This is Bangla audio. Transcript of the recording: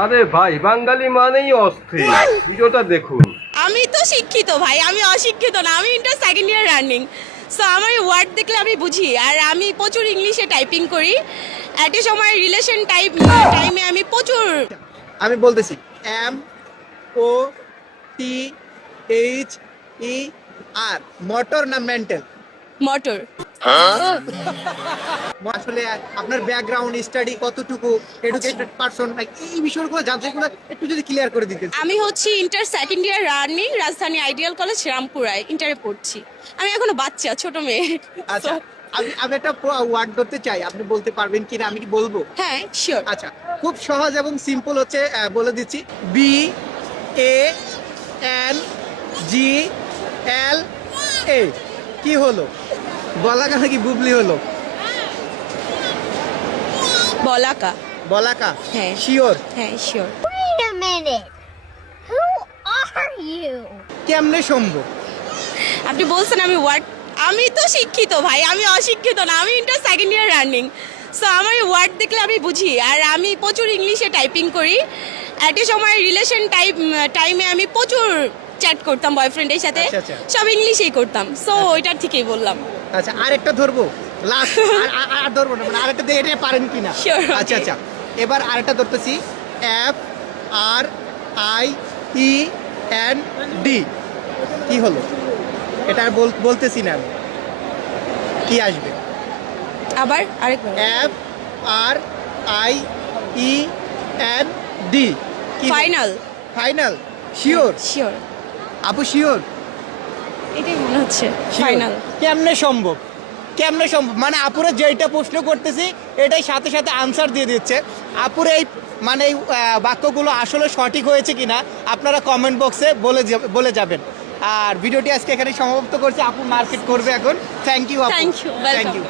আরে ভাই, বাঙালি মানেই অস্থির। ভিডিওটা দেখুন। আমি তো শিক্ষিত ভাই, আমি অশিক্ষিত না। আমি inter second year running. So আমার ওয়ার্ড দেখলে আমি বুঝি, আর আমি প্রচুর ইংলিশে টাইপিং করি। একটা সময় রিলেশন টাইমে আমি প্রচুর আমি বলতেছি M O T H E R motor না মেন্টাল? মোটর। আসলে আপনার ব্যাকগ্রাউন্ড স্টাডি কতটুকু, এডুকেটেড পারসন, এই বিষয়গুলো জানতে গুলো একটু যদি ক্লিয়ার করে দিতেন। আমি হচ্ছি ইন্টার সেকেন্ড ইয়ার রানিং, রাজধানী আইডিয়াল কলেজ রামপুরায় ইন্টারে পড়ছি। আমি এখনো বাচ্চা, ছোট মেয়ে। আচ্ছা, আমি একটা ওয়ার্ড ধরতে চাই, আপনি বলতে পারবেন কিনা? আমি কি বলবো? হ্যাঁ, শিওর। আচ্ছা, খুব সহজ এবং সিম্পল হচ্ছে, বলে দিচ্ছি। বি এ এন জি এল এ। কি হলো? বলাকা নাকি বুবলি হলো? বলাকা। বলাকা? হ্যাঁ। শিওর? হ্যাঁ, sure. Wait a minute. Who are you? কেমনে সম্ভব? আপনি বলছেন আমি ওয়ার্ড, আমি তো শিক্ষিত ভাই, আমি অশিক্ষিত না। আমি inter second year running. So আমার ওয়ার্ড দেখলে আমি বুঝি, আর আমি প্রচুর ইংলিশে টাইপিং করি। একটা সময় রিলেশন টাইমে আমি প্রচুর চ্যাট করতাম বয়ফ্রেন্ডের সাথে। আচ্ছা, আচ্ছা। সব ইংলিশেই করতাম। সো ওইটার থেকেই বললাম। আচ্ছা, আরেকটা ধরবো, লাস্ট। আর ধরবো না, মানে আরেকটা দিয়ে এটা পারেন কিনা? Sure, okay. আচ্ছা আচ্ছা, এবার আরেকটা ধরতেছি। F R I E N D. কি হলো? এটা আর বলতেছি না আমি। কি আসবে? আবার আরেকবার। F R I E N D. Final. Final? Sure? Sure. আপু শিওর? এটাই মনে হচ্ছে Sure? ফাইনাল। কেমনে সম্ভব? কেমনে সম্ভব? মানে আপুরে যেটা প্রশ্ন করতেছি এটাই সাথে সাথে আনসার দিয়ে দিচ্ছে। আপুরে এই মানে এই বাক্যগুলো আসলে সঠিক হয়েছে কিনা আপনারা কমেন্ট বক্সে বলে যাবেন। আর ভিডিওটি আজকে এখানে সমাপ্ত করছি। আপু মার্কেট করবে এখন। থ্যাংক ইউ আপু। Thank you, welcome. Thank you.